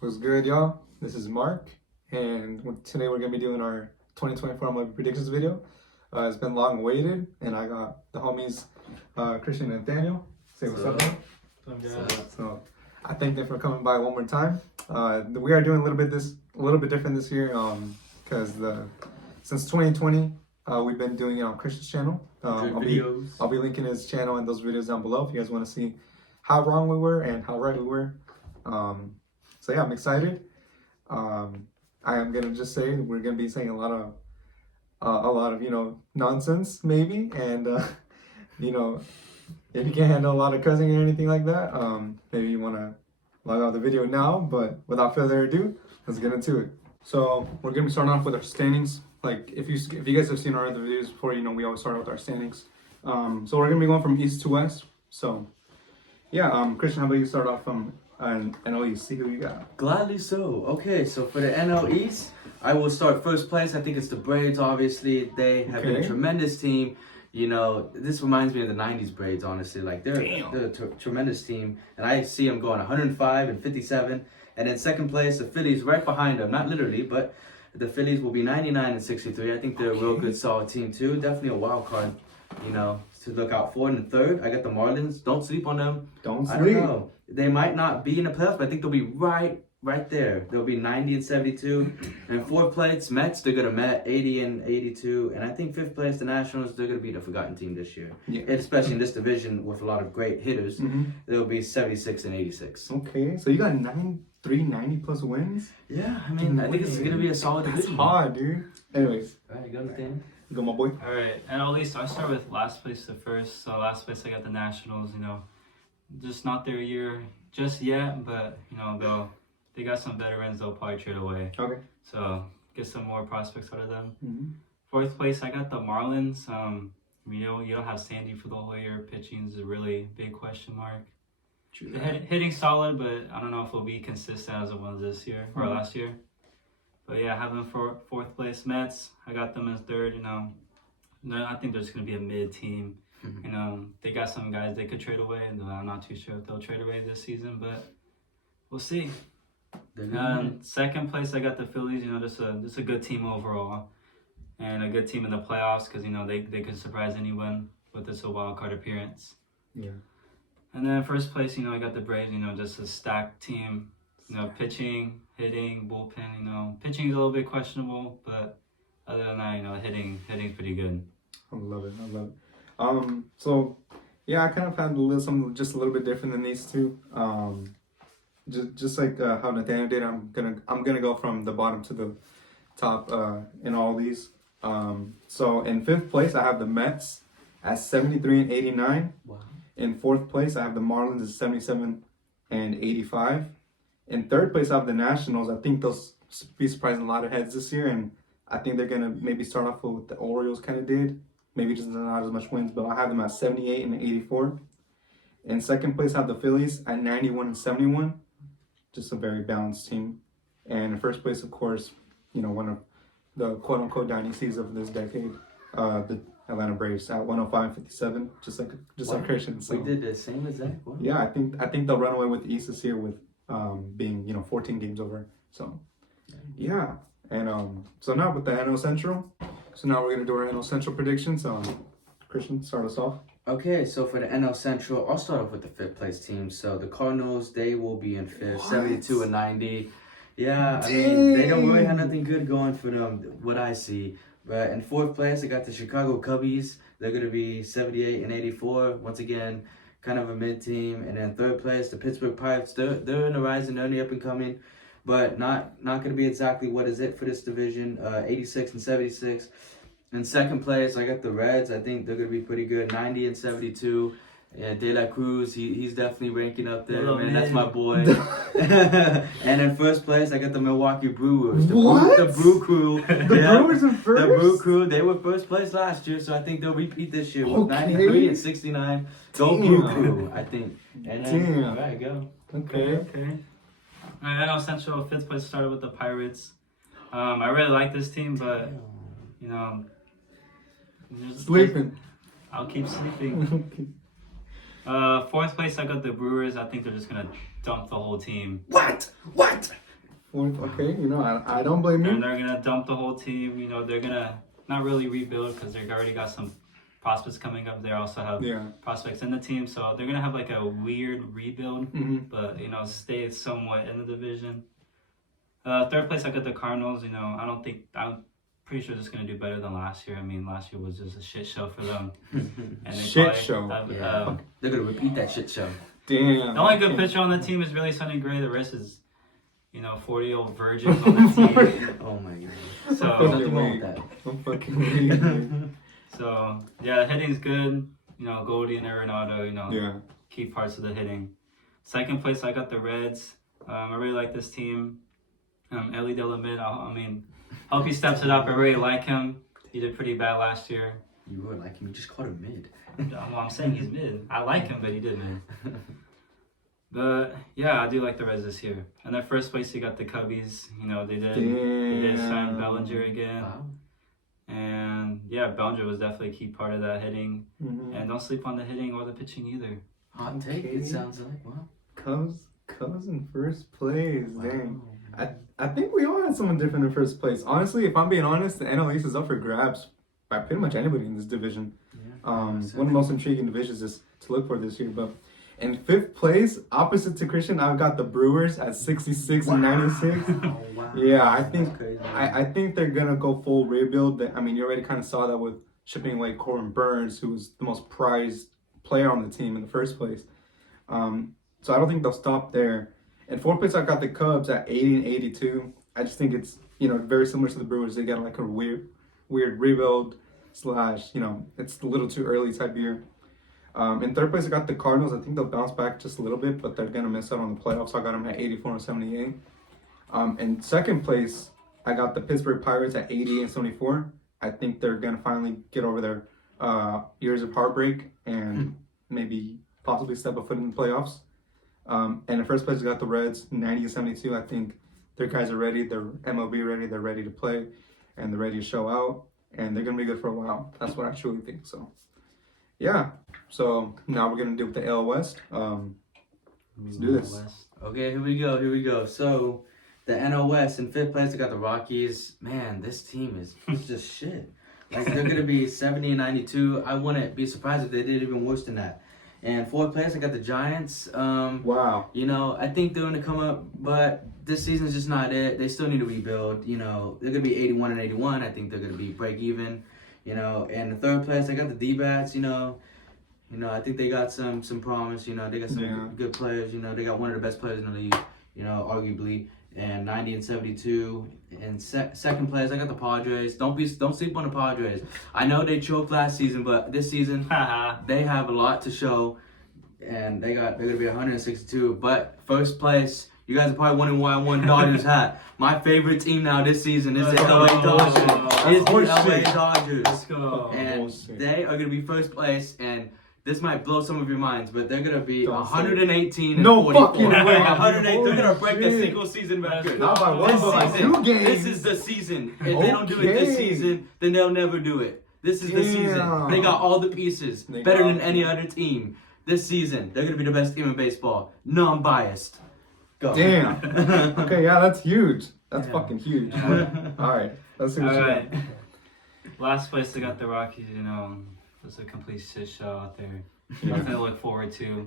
What's good, y'all? This is Mark, and today we're going to be doing our 2024 MLB Predictions video. It's been long awaited, and I got the homies Christian and Nathaniel. Say what's up, man. So I thank them for coming by one more time. We are doing a little bit different this year, because since 2020 we've been doing it on Christian's channel. I'll be linking his channel and those videos down below if you guys want to see how wrong we were and how right we were. So yeah, I'm excited. I am gonna just say we're gonna be saying a lot of nonsense maybe, and if you can't handle a lot of cussing or anything like that, maybe you wanna log out the video now. But without further ado, let's get into it. So we're gonna be starting off with our standings. Like if you guys have seen our other videos before, we always start with our standings. So we're gonna be going from east to west. So yeah, Christian, how about you start off from NL East? See who you got. Gladly so. Okay, so for the NL East, I will start first place. I think it's the Braves, obviously. They have been a tremendous team. This reminds me of the 90s Braves, honestly. Like, they're a tremendous team. And I see them going 105 and 57. And in second place, the Phillies right behind them. Not literally, but the Phillies will be 99 and 63. I think they're a real good, solid team, too. Definitely a wild card, to look out for. In the third, I got the Marlins. Don't sleep on them. Don't sleep. I don't know. They might not be in the playoffs, but I think they'll be right there. They'll be 90 and 72. And fourth place, Mets, they're going to Met 80 and 82. And I think fifth place, the Nationals, they're going to be the forgotten team this year. Yeah. And especially in this division with a lot of great hitters, they'll be 76 and 86. Okay, so you got 90 plus wins? Yeah, I mean, I think it's going to be a solid division. That's hard, dude. Anyways. All right, go Nathaniel. Go, my boy. All right, and at least I start with last place to first. So last place I got the Nationals. Just not their year just yet, but they got some veterans they'll probably trade away. Okay. So get some more prospects out of them. Fourth place I got the Marlins. You don't have Sandy for the whole year. Pitching is a really big question mark. True. Hitting solid, but I don't know if it'll be consistent as it was this year or last year. But yeah, I have them for fourth place. Mets, I got them as third. I think they're just gonna be a mid team. They got some guys they could trade away, and I'm not too sure if they'll trade away this season, but we'll see. Second place, I got the Phillies. Just a good team overall, and a good team in the playoffs because they could surprise anyone with this wild card appearance. Yeah. And then first place, I got the Braves. Just a stacked team. Pitching, hitting, bullpen. Pitching is a little bit questionable, but other than that, hitting's pretty good. I love it. So yeah, I kind of had something just a little bit different than these two. Just like how Nathaniel did, I'm gonna go from the bottom to the top in all these. So in fifth place, I have the Mets at 73 and 89. Wow. In fourth place, I have the Marlins at 77 and 85. In third place, I have the Nationals. I think they'll be surprising a lot of heads this year, and I think they're gonna maybe start off with what the Orioles kind of did. Maybe just not as much wins, but I have them at 78 and 84. In second place, I have the Phillies at 91 and 71. Just a very balanced team. And in first place, of course, one of the quote-unquote dynasties of this decade, the Atlanta Braves at 105 and 57, just like Christian. So, we did the same exact one. Yeah, I think they'll run away with the East this year with being 14 games over. So yeah, and so now with the NL Central. So now we're going to do our NL Central predictions. Christian, start us off. Okay, so for the NL Central, I'll start off with the fifth place team. So the Cardinals, they will be in fifth, 72 and 90. Yeah, I mean, they don't really have nothing good going for them, what I see. But in fourth place, I got the Chicago Cubbies. They're going to be 78 and 84. Once again, kind of a mid-team. And then third place, the Pittsburgh Pirates. They're in the rising, they're in the up-and-coming. But not going to be exactly what is it for this division, 86 and 76. In second place, I got the Reds. I think they're going to be pretty good, 90 and 72. Yeah, De La Cruz, he's definitely ranking up there, man. That's my boy. And in first place, I got the Milwaukee Brewers. The Brew Crew. The Brewers are first? The Brew Crew, they were first place last year, so I think they'll repeat this year with 93 and 69. Go Brew Crew, I think. And then, all right, go. Okay. All right, NL Central, fifth place started with the Pirates. I really like this team, but, sleeping. I'll keep sleeping. Fourth place, I got the Brewers. I think they're just going to dump the whole team. What? Fourth, okay. You know, I don't blame And you. they're gonna dump the whole team. You know, they're gonna not really rebuild because they've already got some prospects coming up. They also have prospects in the team, so they're gonna have like a weird rebuild, but you know, stay somewhat in the division. Third place, I got the Cardinals. You know, I'm pretty sure they're gonna do better than last year. I mean, last year was just a shit show for them. And they Shit show. They're gonna repeat that shit show. Damn. The only good pitcher on the team is really Sonny Gray. The rest is, you know, 40-year-old virgins on the team. Oh my god. So, Nothing wrong with that. I'm fucking weak. so yeah, the hitting's good. You know, Goldie and Arenado, you know, key parts of the hitting. Second place, I got the Reds. I really like this team. Ellie De La Mid, I mean, hope he steps it up. I really like him. He did pretty bad last year. You would like him. You just called him mid. Well, I'm saying he's mid. I like him, but he did mid. But yeah, I do like the Reds this year. And then first place, you got the Cubbies. You know, they did sign Bellinger again. Wow. And yeah, Bellinger was definitely a key part of that hitting. And don't sleep on the hitting or the pitching either. Hot take, it sounds like. Wow. Cubs in first place. Wow. Dang. I think we all had someone different in first place. Honestly, if I'm being honest, the NL East is up for grabs by pretty much anybody in this division. Yeah, one of the most intriguing divisions is to look for this year. But in fifth place, opposite to Christian, I've got the Brewers at 66 and 96. Oh, wow. Yeah, I think they're gonna go full rebuild. I mean, you already kind of saw that with shipping away Corbin Burns, who was the most prized player on the team in the first place. So I don't think they'll stop there. In fourth place, I got the Cubs at 80 and 82. I just think it's, you know, very similar to the Brewers. They got like a weird rebuild / you know, it's a little too early type year. In third place, I got the Cardinals. I think they'll bounce back just a little bit, but they're going to miss out on the playoffs. So I got them at 84 and 78. In second place, I got the Pittsburgh Pirates at 80 and 74. I think they're going to finally get over their years of heartbreak and maybe possibly step a foot in the playoffs. And in first place, I got the Reds, 90 and 72. I think their guys are ready. They're MLB ready. They're ready to play, and they're ready to show out. And they're going to be good for a while. That's what I truly think. So, yeah. So, now we're going to do with the AL West. Let's do this. Okay, here we go. So, the NL West, in fifth place, I got the Rockies. Man, this team is just shit. Like, they're going to be 70 and 92. I wouldn't be surprised if they did even worse than that. And fourth place, I got the Giants. Wow. You know, I think they're going to come up, but this season's just not it. They still need to rebuild. You know, they're going to be 81 and 81. I think they're going to be break even. You know, and the third place, I got the D-bats. You know, I think they got some promise. You know, they got some good players. You know, they got one of the best players in the league. You know, arguably. And 90 and 72. And second place, I got the Padres. Don't sleep on the Padres. I know they choked last season, but this season they have a lot to show, and they're gonna be 162. But first place, you guys are probably wondering why I won Dodgers hat. My favorite team now this season is the LA Dodgers. Let's go. And they are gonna be first place, and this might blow some of your minds, but they're going to be 118 and 44. No fucking way. 108. They're going to break the single season record. Not by one, but by 2 games. This is the season. If they don't do it this season, then they'll never do it. This is the season. They got all the pieces. Better than any other team. This season, they're going to be the best team in baseball. Non-biased. Go. Damn. Okay, yeah, that's huge. That's fucking huge. All right. Let's see what you got. Last place, they got the Rockies, you know. It's a complete shit show out there. Nothing to look forward to.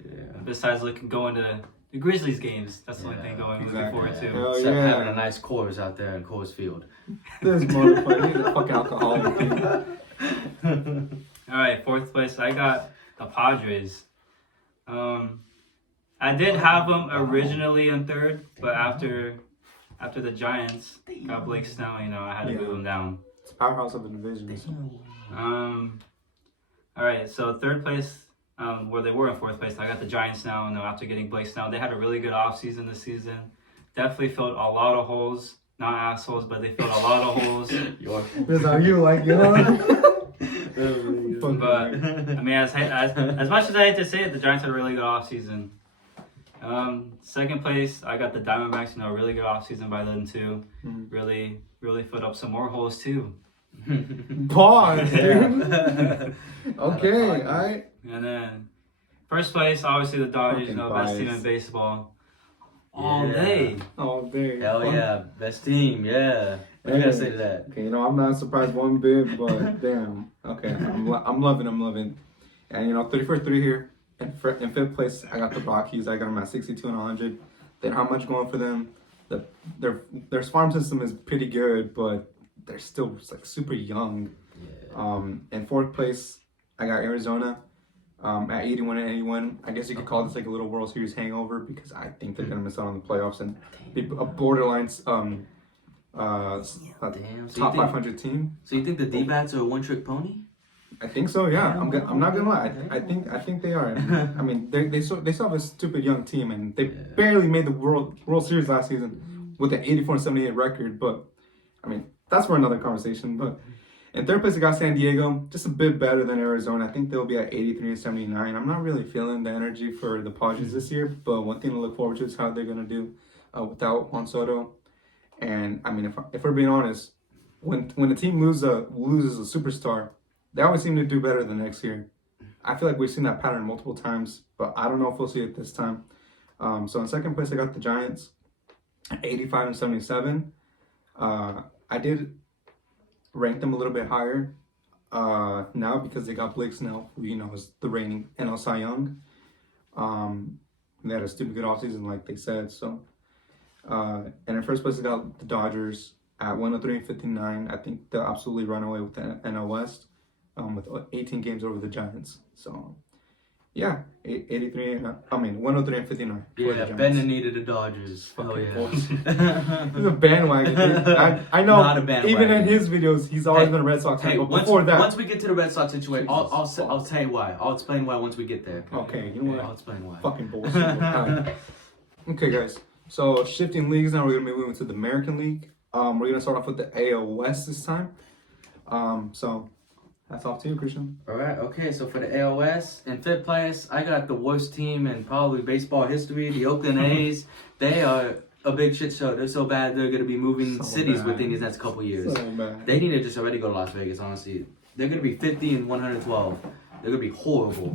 Yeah. Besides going to the Grizzlies games, that's the only thing looking forward to. Except having a nice Coors out there in Coors Field. This motherfucker, he's a fucking alcoholic. All right, fourth place, I got the Padres. I did have them originally in third, but after the Giants got Blake Snell, you know, I had to move them down. It's a powerhouse of the division. All right, so third place, where they were in fourth place, I got the Giants now. You know, after getting Blake Snell, they had a really good offseason this season. Definitely filled a lot of holes. Not assholes, but they filled a lot of holes. This how you like, you know? But I mean, as much as I hate to say it, the Giants had a really good offseason. Second place, I got the Diamondbacks. You know, a really good offseason by them too. Really filled up some more holes too. Pause, dude. Okay, alright. And then first place, obviously the Dodgers, you know, best team in baseball. all day. All day. Hell yeah, best team. Yeah. What you gotta say to that? Okay, I'm not surprised one bit, but damn. Okay, I'm loving. And 3 for 3 here. In 5th place, I got the Rockies. I got them at 62 and 100. They don't have much going for them. Their farm system is pretty good, but they're still like super young. Yeah. In 4th place, I got Arizona at 81 and 81. I guess you could call this like a little World Series hangover because I think they're gonna miss out on the playoffs and be a borderline Damn. top 500 team. So you think the D-bats are a one-trick pony? I think so. Yeah, I'm not gonna lie. I think they are. I mean, they still have a stupid young team, and they barely made the World Series last season with an 84-78 record. But I mean, that's for another conversation. But in 3rd place, I got San Diego, just a bit better than Arizona. I think they'll be at 83 and 79. I'm not really feeling the energy for the Padres this year, but one thing to look forward to is how they're gonna do without Juan Soto. And I mean, if we're being honest, when the team loses a superstar, they always seem to do better the next year. I feel like we've seen that pattern multiple times, but I don't know if we'll see it this time. So in 2nd place, I got the Giants, 85 and 77. I did rank them a little bit higher now because they got Blake Snell, who is the reigning NL Cy Young. They had a stupid good offseason, like they said. So, and in 1st place, I got the Dodgers at 103 and 59. I think they'll absolutely run away with the NL West. With 18 games over the Giants. So, yeah, 103 and 59. Yeah, Bennett needed the Dodgers. Oh, yeah. He's a bandwagon. I know. Not a bandwagon. Even in his videos, he's always been a Red Sox fan. But before that, once we get to the Red Sox situation, I'll tell you why. I'll explain why once we get there. Okay, you know what? I'll explain why. Fucking bullshit. Okay, guys. So, shifting leagues now, we're going to be moving to the American League. We're going to start off with the AL West this time. So... that's off to you, Christian. All right, okay, so for the ALS, in 5th place, I got the worst team in probably baseball history, the Oakland A's. They are a big shit show. They're so bad, they're going to be moving cities within these next couple years. So bad. They need to just already go to Las Vegas, honestly. They're going to be 50 and 112. They're going to be horrible.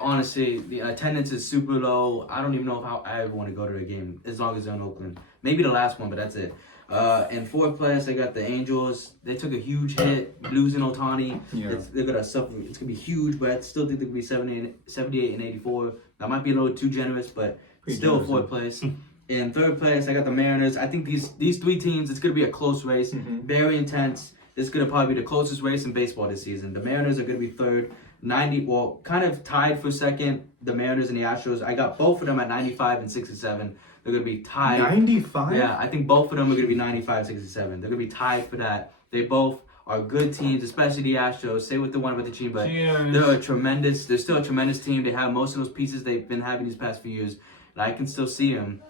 Honestly, the attendance is super low. I don't even know how I ever want to go to a game as long as they're in Oakland. Maybe the last one, but that's it. In 4th place, I got the Angels. They took a huge hit, losing Ohtani. Yeah. They're gonna suffer. It's gonna be huge, but I still think they're gonna be 78 and 84. That might be a little too generous, but still 4th place. In 3rd place, I got the Mariners. I think these 3 teams, it's gonna be a close race, very intense. This is gonna probably be the closest race in baseball this season. The Mariners are gonna be 3rd, kind of tied for 2nd. The Mariners and the Astros. I got both of them at 95 and 67. They're going to be tied. 95? Yeah, I think both of them are going to be 95, 67. They're going to be tied for that. They both are good teams, especially the Astros. Say what they want about the team, but they're still a tremendous team. They have most of those pieces they've been having these past few years. And I can still see them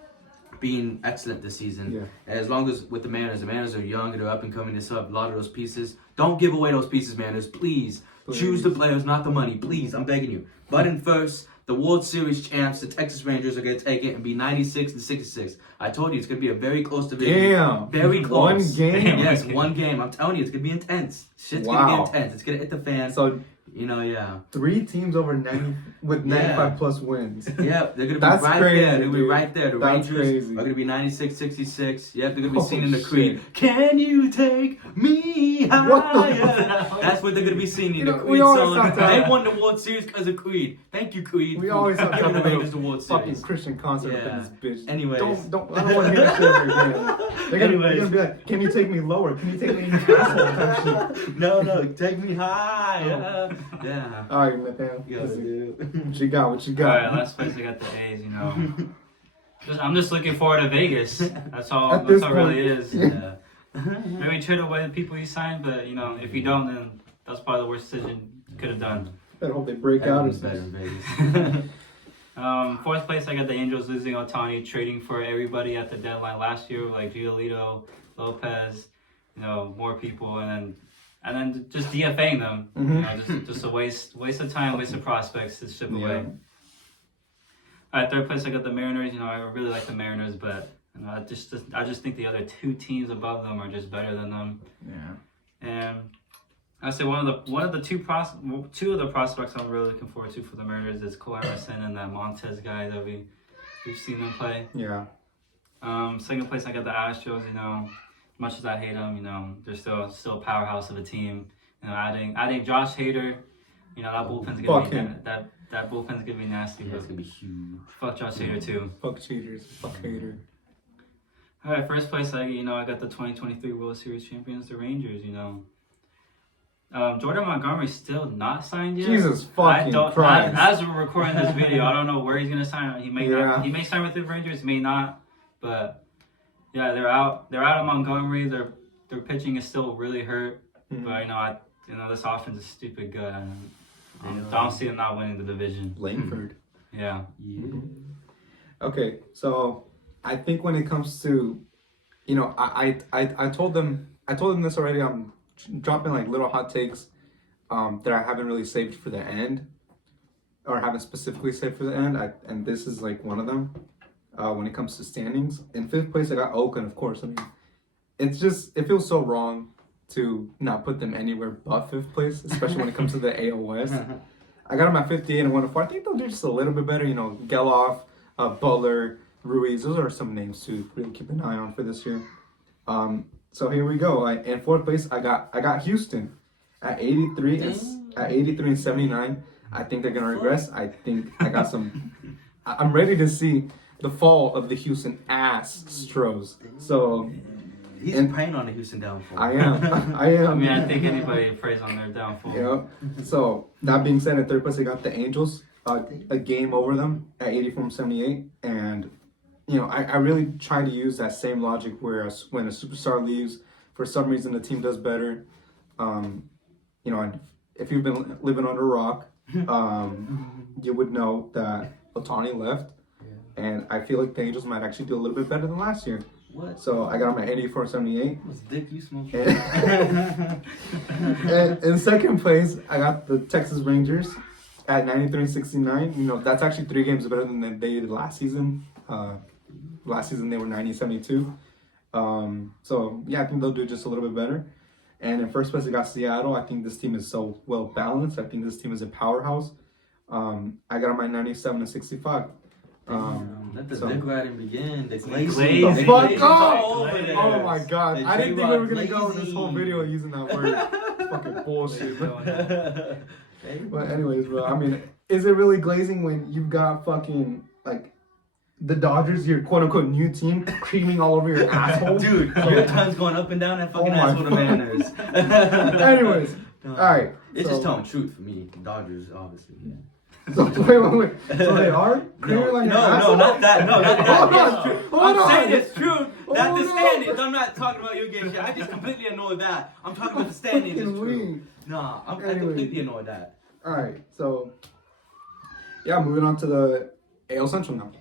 being excellent this season. Yeah. As long as with the Mariners are young and they're up and coming. They still have a lot of those pieces. Don't give away those pieces, Mariners. Please. Choose the players, not the money. Please, I'm begging you. But in first, the World Series champs, the Texas Rangers, are going to take it and be 96 and 66. I told you it's going to be a very close division. Damn. Very close. One game? Yes, one game. I'm telling you, it's going to be intense. Shit's going to get intense. It's going to hit the fan. So, 3 teams over 90 with 95 plus wins. Yeah, they're going to be That's right crazy, there. They're going to be dude. right there. The That's Rangers crazy. are going to be 96, 66. Yep, they're going to be singing the shit. Creed. Can you take me higher? What the That's what they're going to be singing, the we Creed always song. have to They have- won the World Series because of Creed. Thank you, Creed. We always have to giving have the a Rangers the World Series. fucking Christian concert up in Yeah. this bitch. Anyways. I don't want to hear that shit ever again. They're gonna be like, can you take me lower? Can you take me in your asshole type shit? No, take me higher. Yeah. All right, Nathaniel. Yeah, dude. What you got? What you All got? right, last place I got the A's. I'm just looking forward to Vegas. That's all. At That's this all it really point. is. Yeah. Maybe trade away the people you signed, but if you don't, then that's probably the worst decision you could have done. Better hope they break out. Everyone's better in Vegas. 4th place, I got the Angels losing Ohtani, trading for everybody at the deadline last year, like Giolito, Lopez, more people, and then just DFAing them. Just a waste of time, waste of prospects to ship away. All right, 3rd place, I got the Mariners. I really like the Mariners, but I just think the other 2 teams above them are just better than them. Yeah. And I say two of the prospects I'm really looking forward to for the Mariners is Cole Emerson and that Montez guy that we've seen them play. Yeah. Second place, I got the Astros. You know, much as I hate them, you know, they're still a powerhouse of a team. You know, adding Josh Hader, you know, that bullpen's gonna be that bullpen's gonna be nasty. Yeah, it's gonna be huge. Fuck Josh Hader too. Fuck cheaters. Fuck Hader. All right, first place, I got the 2023 World Series champions, the Rangers. You know, Jordan Montgomery's still not signed yet. Jesus fucking Christ! As we're recording this video, I don't know where he's gonna sign. He may not. He may sign with the Rangers, may not. But yeah, they're out. They're out of Montgomery. Their pitching is still really hurt. Mm-hmm. But you know, this offense is stupid good. I don't see them not winning the division. Langford. Yeah. Mm-hmm. Okay, so I think when it comes to, you know, I told them this already. I'm dropping like little hot takes that I haven't really saved for the end, or haven't specifically saved for the end. And this is like one of them. When it comes to standings, in 5th place I got Oakland, of course. I mean, it feels so wrong to not put them anywhere but 5th place, especially when it comes to the AL West. I got them at 58 and 1-4. I think they'll do just a little bit better. You know, Geloff, Butler, Ruiz. Those are some names to really keep an eye on for this year. So here we go. In 4th place, I got Houston at 83 and 79. I think they're gonna regress. I think I got some. I'm ready to see the fall of the Houston Astros. So he's preying on the Houston downfall. I am. I mean, I think anybody preys on their downfall. Yeah. So that being said, in 3rd place, I got the Angels, a game over them at 84 and 78, and you know, I really try to use that same logic where when a superstar leaves, for some reason the team does better. You know, if you've been living under a rock, you would know that Ohtani left. And I feel like the Angels might actually do a little bit better than last year. What? So I got them at 84 and 78. What's dick you smoke? And in 2nd place, I got the Texas Rangers at 93 and 69. You know, that's actually 3 games better than they did last season. Last season they were 90 and 72. So yeah, I think they'll do just a little bit better. And in 1st place, I got Seattle. I think this team is so well balanced. I think this team is a powerhouse. I got them at 97 and 65. Let the dick riding begin. The glazing. The fuck up! Oh my god. I didn't think we were gonna go this whole video using that word. Fucking bullshit. But anyways, bro, I mean, is it really glazing when you've got fucking like the Dodgers, your quote unquote new team, creaming all over your asshole? Dude, your tongue's going up and down that fucking asshole of manners. Anyways, alright. It's just telling truth for me. Dodgers, obviously. Yeah. So wait. So they are? No, not that. No, not that. Hold I'm on. saying it's true. Not the standings. I'm not talking about your game shit. I just completely annoyed that. I'm talking about the standings. It's true. Nah, I completely annoyed that. Alright, so yeah, moving on to the AL Central now.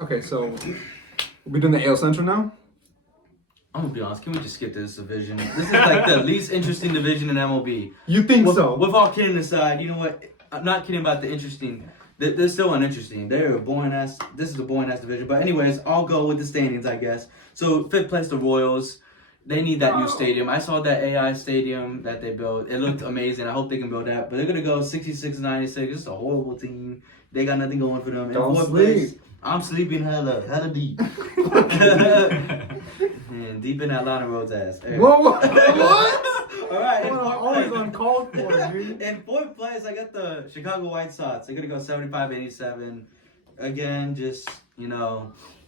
Okay, so we're doing the AL Central now? I'm gonna be honest, can we just skip this division? This is like the least interesting division in MLB. You think so? With all kidding aside, you know what? I'm not kidding about the interesting. They're still uninteresting. They're a boring ass. This is a boring ass division. But anyways, I'll go with the standings, I guess. So 5th place, the Royals. They need that new stadium. I saw that AI stadium that they built. It looked amazing. I hope they can build that. But they're gonna go 66-96. It's a horrible team. They got nothing going for them. In 4th place, I'm sleeping hella deep. Man, deep in that Lana Rhodes ass. Hey. Whoa, what? All right. Always uncalled for, dude. In 4th place, I got the Chicago White Sox. They're gonna go 75-87. Again, just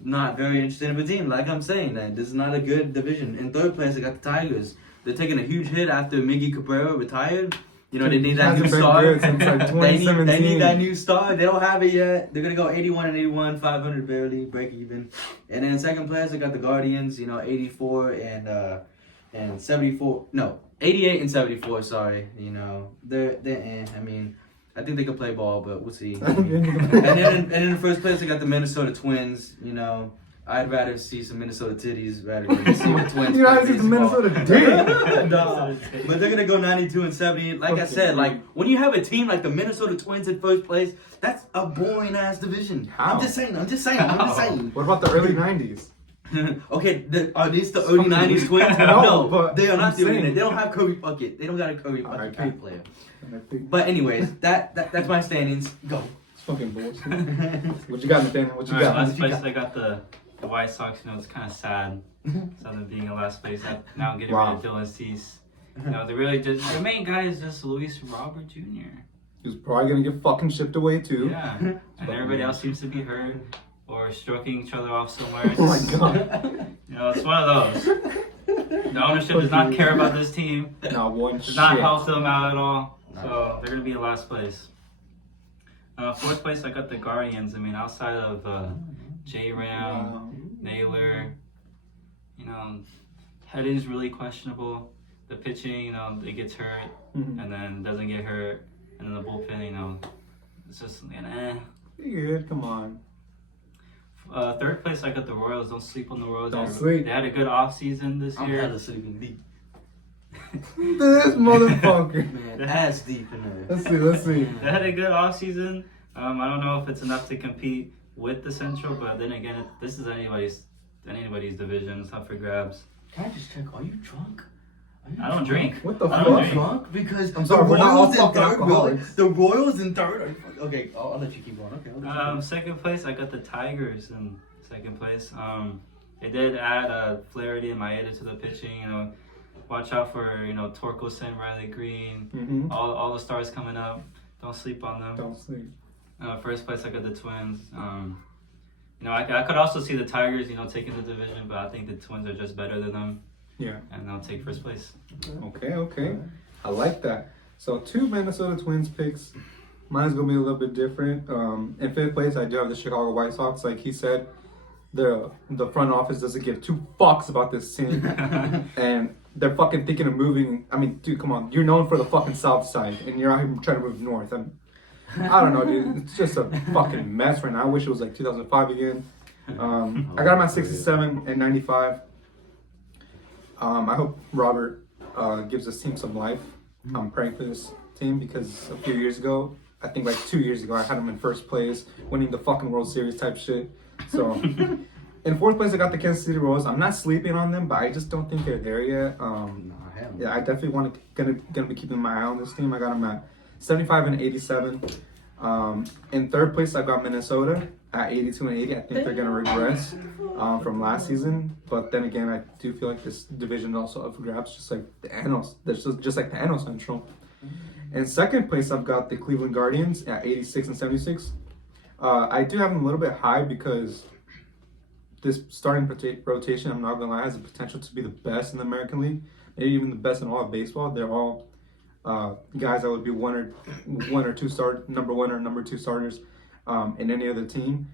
not very interesting of a team. Like I'm saying, that this is not a good division. In 3rd place, I got the Tigers. They're taking a huge hit after Miggy Cabrera retired. You know, they need that new star. They need that new star. They don't have it yet. They're going to go 81-81, 500 barely, break even. And then in 2nd place, I got the Guardians, 84 and 74. No, 88 and 74, sorry. They're I mean, I think they can play ball, but we'll see. and then in 1st place, I got the Minnesota Twins. I'd rather see some Minnesota titties rather than see the Twins. You rather see some Minnesota dick? No. But they're gonna go 92 and 70. Like I said, like when you have a team like the Minnesota Twins in 1st place, that's a boring ass division. How? I'm just saying. What about the early 90s? Okay, are these the early 90s Twins? No, but they are not doing it. They don't have Kirby Puckett. They don't got a Kirby Puckett kind of player. But anyways, that's my standings. Go. It's fucking bullshit. What you got, Nathaniel? What you got? Last place, I got the the White Sox, it's kind of sad. So them being in last place, now getting Wow. rid of Dylan Cease. They really just the main guy is just Luis Robert Jr. He's probably gonna get fucking shipped away too. Yeah, and everybody else seems to be hurt or stroking each other off somewhere. Oh my god. It's one of those. The ownership does not care about this team. Not one Does shit. not help them out at all. So they're gonna be in last place. Fourth place, I got the Guardians. I mean, outside of J-Ram, Naylor, Heading's really questionable. The pitching, it gets hurt and then doesn't get hurt, and then the bullpen, it's just You're good, come on. Third place, I got the Royals. Don't sleep on the Royals. Don't sleep. They had a good off season this I'm year. hella sleeping deep. This motherfucker. Man, ass deep in there. Let's see. They had a good off season. I don't know if it's enough to compete with the Central, but then again, this is anybody's division. It's up for grabs. Can I just check? Are you drunk? I don't drink. What the I fuck? don't Are you drink. drunk? Because I'm sorry, we're not all fucking third. alcoholics. The Royals in third. Are you okay, I'll let you keep going. Okay. I'll let you Second place, I got the Tigers in second place. They did add Flaherty and Maeda to the pitching. Watch out for Torkelson, Riley Green, all the stars coming up. Don't sleep on them. Don't sleep. First place, I got the Twins. I could also see the Tigers, taking the division, but I think the Twins are just better than them. Yeah. And they'll take first place. Okay. I like that. So 2 Minnesota Twins picks. Mine's gonna be a little bit different. In fifth place, I do have the Chicago White Sox. Like he said, the front office doesn't give 2 fucks about this team, and they're fucking thinking of moving. I mean, dude, come on. You're known for the fucking South Side, and you're out here trying to move north. I don't know, dude. It's just a fucking mess right now. I wish it was like 2005 again. I got him at 67 and 95. I hope Robert gives this team some life. I'm praying for this team because a few years ago, I think like 2 years ago, I had him in first place, winning the fucking World Series type shit. So, in fourth place, I got the Kansas City Royals. I'm not sleeping on them, but I just don't think they're there yet. Yeah, I definitely gonna be keeping my eye on this team. I got them at 75 and 87. In third place, I got Minnesota at 82 and 80. I think they're gonna regress from last season, but then again, I do feel like this division is also up for grabs, just like the NL, just like the NL Central. In second place, I've got the Cleveland Guardians at 86 and 76. I do have them a little bit high because this starting rotation, I'm not gonna lie, has the potential to be the best in the American League, maybe even the best in all of baseball. They're all guys that would be number 1 or number 2 starters in any other team.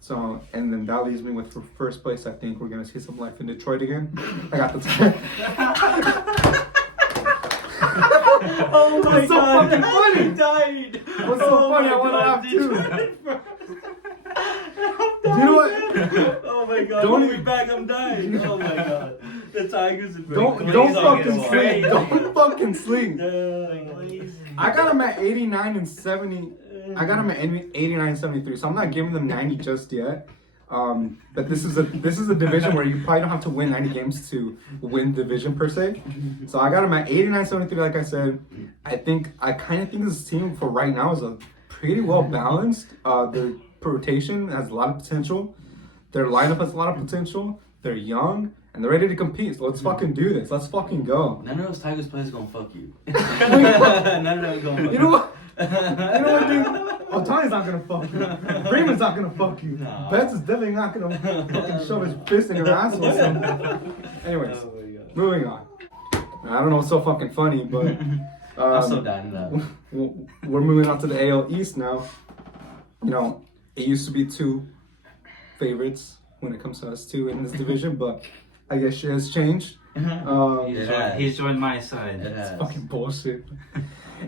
So, and then that leaves me with for first place. I think we're gonna see some life in Detroit again. I got the. Oh my What's so god! fucking funny? I died. What's so funny? I want to laugh too. You know what? Oh my god! Don't Don't even- be back. I'm dying. Oh my god! The Tigers are Don't fucking sleep. Don't fucking sleep. sleep. I got them at 89 and 70. I got them at 89 and 73. So I'm not giving them 90 just yet. But this is a division where you probably don't have to win 90 games to win division per se. So I got them at 89 73. Like I said, I kind of think this team for right now is a pretty well balanced. Their rotation has a lot of potential. Their lineup has a lot of potential. They're young and they're ready to compete. So let's fucking do this. Let's fucking go. None of those Tigers players gonna fuck you. None of them gonna fuck You know what? You know what, dude? Otani's not gonna fuck you. Freeman's not gonna fuck you. No. Betts is definitely not gonna fucking shove his fist in your asshole. Anyways, Oh my god. moving on. I don't know what's so fucking funny, but I'm so dying now. we're moving on to the AL East now. You know, it used to be 2 favorites when it comes to us 2 in this division, but I guess shit has changed. He's joined my side. It's fucking bullshit.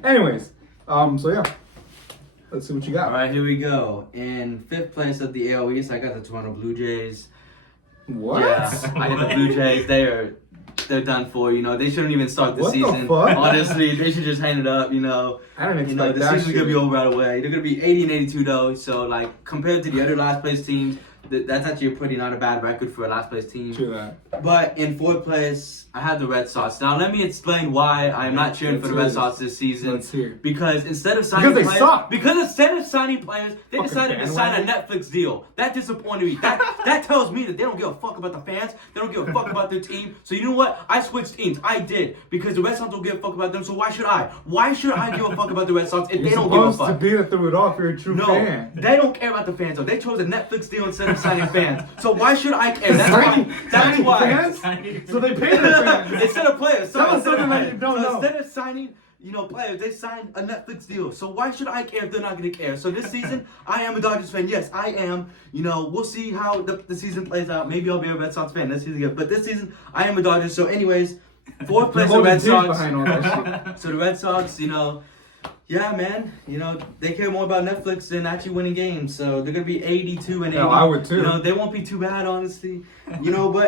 Anyways, so yeah. Let's see what you got. All right, here we go. In 5th place of the AL East, I got the Toronto Blue Jays. What? Yeah, I got the Blue Jays. They're done for. They shouldn't even start the What the season. fuck? Honestly, they should just hang it up. I didn't expect The that season's shit. gonna be over right away. They're gonna be 80 and 82 though. So compared to the other last place teams, That's actually not a bad record for a last place team. True that. But in 4th place, I had the Red Sox. Now let me explain why I'm not cheering for the Red Sox this season. Let's hear. Because instead of signing Because they players, suck. because instead of signing players, they Fucking decided to sign a bandwagon. Netflix deal. That disappointed me. That tells me that they don't give a fuck about the fans. They don't give a fuck about their team. So you know what? I switched teams. I did because the Red Sox don't give a fuck about them. So why should I? Why should I give a fuck about the Red Sox if You're they don't give a supposed to fuck? be there through it all if you're a true No, fan. they don't care about the fans though. They chose a Netflix deal instead of signing fans. So why should I care? That's why. Fans? So they pay their fans. Instead of players. So That was instead of, something that you don't so know. instead of signing, players, they signed a Netflix deal. So why should I care if they're not going to care? So this season, I am a Dodgers fan. Yes, I am. We'll see how the season plays out. Maybe I'll be a Red Sox fan this season. But this season, I am a Dodgers. So anyways, 4th place, the Red Sox. Behind all that shit. So the Red Sox, yeah, man. They care more about Netflix than actually winning games. So they're gonna be 82 and 80. No, I would too. They won't be too bad, honestly. But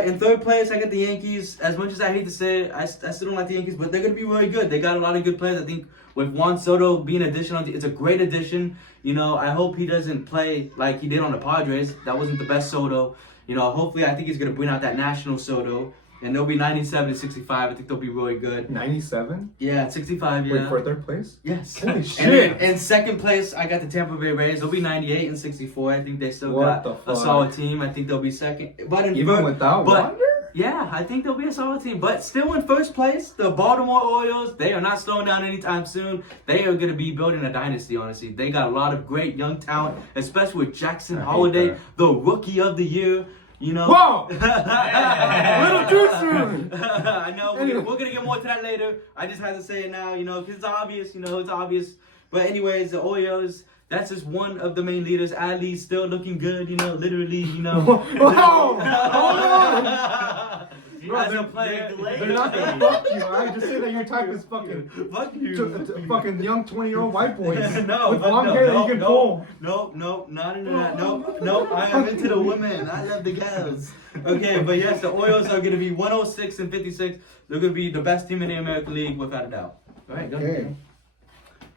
in 3rd place, I got the Yankees. As much as I hate to say it, I still don't like the Yankees, but they're gonna be really good. They got a lot of good players. I think with Juan Soto being an addition, it's a great addition. I hope he doesn't play like he did on the Padres. That wasn't the best Soto. Hopefully, I think he's gonna bring out that national Soto. And they'll be 97 and 65. I think they'll be really good. 97? Yeah, 65, yeah. Wait, for 3rd place? Yes. Holy And shit. then in 2nd place, I got the Tampa Bay Rays. They'll be 98 and 64. I think they still What got the a fuck? solid team. I think they'll be 2nd. But Even without Wander? yeah, I think they'll be a solid team. But still in 1st place, the Baltimore Orioles, they are not slowing down anytime soon. They are going to be building a dynasty, honestly. They got a lot of great young talent, especially with Jackson I hate Holiday, that. the Rookie of the Year. Whoa! A little too soon. I know, we're going to get more to that later. I just had to say it now, because it's obvious, it's obvious. But anyways, the Orioles, that's just one of the main leaders. Ali's still looking good, literally, Whoa! Hold on! As a player. They're not gonna fuck you, alright? Just say that your type is fucking Fuck you. fucking young 20-year-old white boys. No, with long hair that you can pull. No, not into that. No, I am into the women. I love the girls. Okay, but yes, the Orioles are going to be 106 and 56. They're going to be the best team in the American League without a doubt. All right, go ahead.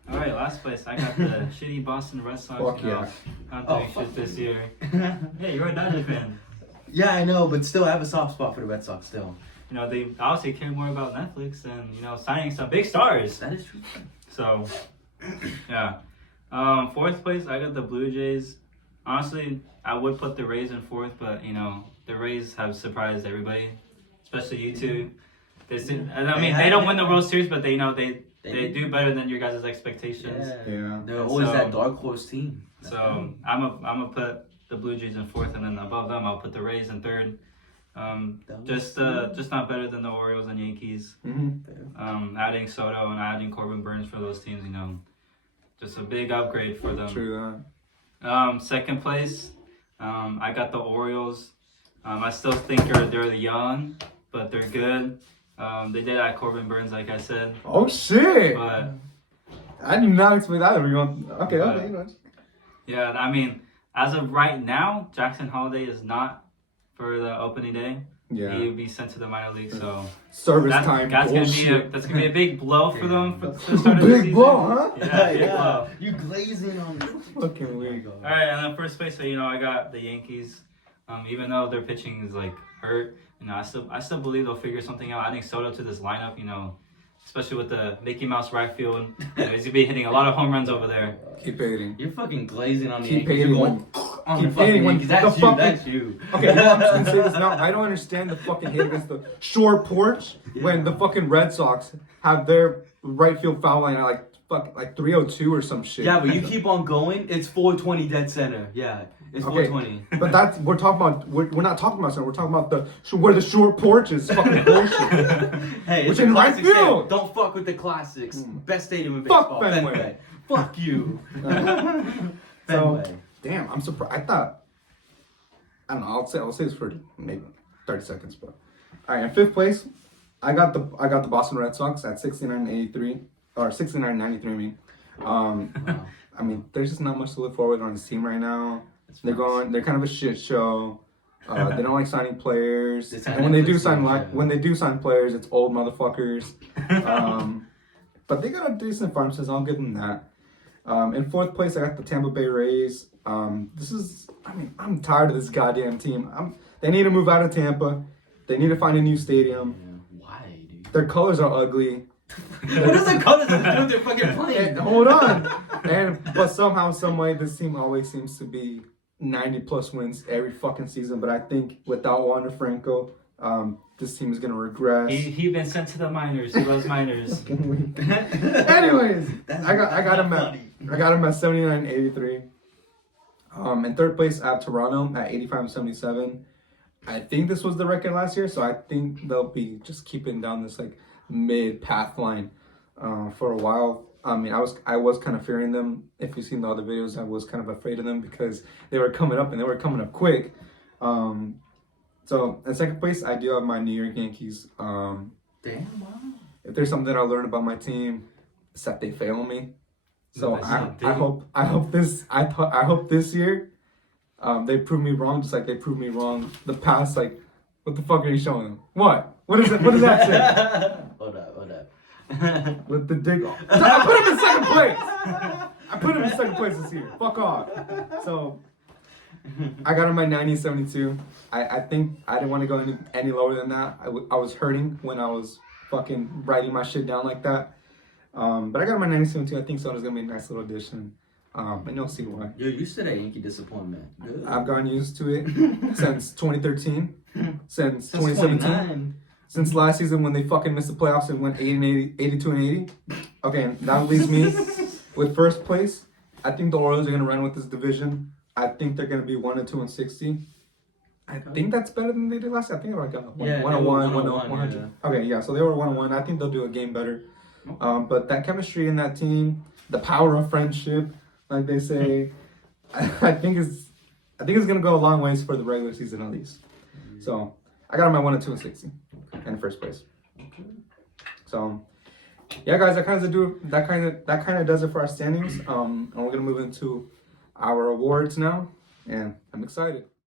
All right, last place. I got the shitty Boston Red Sox. Fuck yeah. Not doing shit this year. Hey, you're a Dodger fan. Yeah, I know, but still, I have a soft spot for the Red Sox still. They obviously care more about Netflix than, signing some big stars. That is true. So, yeah. 4th place, I got the Blue Jays. Honestly, I would put the Rays in 4th, but, the Rays have surprised everybody, especially you two. They don't win the World Series, but they do better than your guys' expectations. Yeah. They're always that dark horse team. So, I'm gonna put the Blue Jays in 4th, and then above them, I'll put the Rays in 3rd. Just not better than the Orioles and Yankees. Mm-hmm. Adding Soto and adding Corbin Burns for those teams, just a big upgrade for them. True that. 2nd place, I got the Orioles. I still think they're young, but they're good. They did add Corbin Burns, like I said. Oh shit! But I did not expect that. Okay. yeah, I mean, as of right now, Jackson Holiday is not for the opening day. Yeah. He would be sent to the minor league, so Service time. that's gonna be a big blow for them for the start of the Big season. blow, huh? Yeah, big blow. You glazing on me. Fucking weird. All right, and then 1st place, so I got the Yankees. Even though their pitching is like hurt, I still believe they'll figure something out. Adding Soto to this lineup, especially with the Mickey Mouse right field, he's gonna be hitting a lot of home runs over there. Keep hating. You're fucking glazing on the Keep Yankees. hating. You're going on Keep the fucking hating when Yankees. the That's you. fucking- That's you. Okay, I'm just gonna say this now. I don't understand the fucking hate against the short porch when the fucking Red Sox have their right field foul line at like 302 or some shit. Yeah, but you keep on going. It's 420 dead center. Yeah, it's Okay. 420. But that's we're talking about. We're not talking about center. We're talking about where the short porch is. Fucking bullshit. Hey, Which it's a in right classic field. stadium. Don't fuck with the classics. Best stadium in Fuck baseball. Fenway. Fuck you. So Fenway. damn, I'm surprised. I thought. I don't know. I'll say this for maybe 30 seconds, but all right. In 5th place, I got the Boston Red Sox at 69-83 or 69-93. Wow. I mean, there's just not much to look forward on this team right now. They're kind of a shit show. They don't like signing players, and when they do sign players, it's old motherfuckers. But they got a decent farm system. I'll give them that. In fourth place, I got the Tampa Bay Rays. I'm tired of this goddamn team. They need to move out of Tampa. They need to find a new stadium. Yeah. Why, dude? Their colors are ugly. What does the colors have to do with their fucking playing? Hold on. But somehow, some way, this team always seems to be 90+ wins every fucking season. But I think without Wander Franco, this team is gonna regress. He been sent to the minors. He loves minors. Anyways, I got him at 79-83. In third place, I have Toronto at 85-77. I think this was the record last year, so I think they'll be just keeping down this like mid path line for a while. I mean, I was kind of fearing them. If you've seen the other videos, I was kind of afraid of them because they were coming up and they were coming up quick. So in second place, I do have my New York Yankees. Damn, wow. If there's something I learned about my team, it's that they fail me. So I hope this year they prove me wrong, just like they proved me wrong the past. Like, what the fuck are you showing them? What is it? What does that say? Hold up. With the dig off. I put him in second place. I put him in second place this year. Fuck off. So I got him at 90-72. I think I didn't want to go any lower than that. I was hurting when I was fucking writing my shit down like that. But I got him at 90-72. I think Sona's gonna be a nice little addition. And you'll see why. You're used to that Yankee disappointment. Good. I've gotten used to it since 2013, since 2017, since last season when they fucking missed the playoffs and went 82-80. Okay, that leaves me with first place. I think the Orioles are gonna run with this division. I think they're gonna be 1-2-60. I think that's better than they did last year. I think they're like 101, 100. Okay, yeah, so they were 101. I think they'll do a game better. But that chemistry in that team, the power of friendship, like they say, I think it's gonna go a long ways for the regular season at least. So I got them at 1-2-60 in first place. So yeah, guys, that kind of does it for our standings. And we're gonna move into our awards now, and I'm excited.